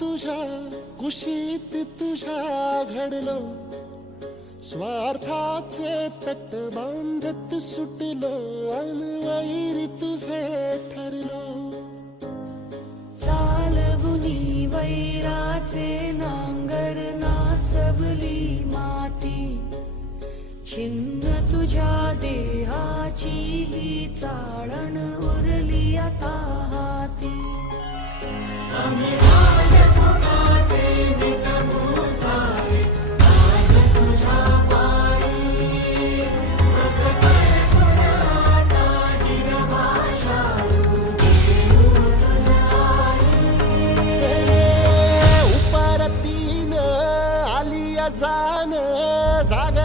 तुझ्या कुशीत तुझ्या घडलो, स्वार्थाचे तट बांधत सुटलो, अनवैरी तुझे ठरलो. चालवुनी वैराचे नांगर नासवली माती, छिन्न तुझ्या देहाची ही चाळण उरली आता हाती. उपरतीन आलिया जाण जाग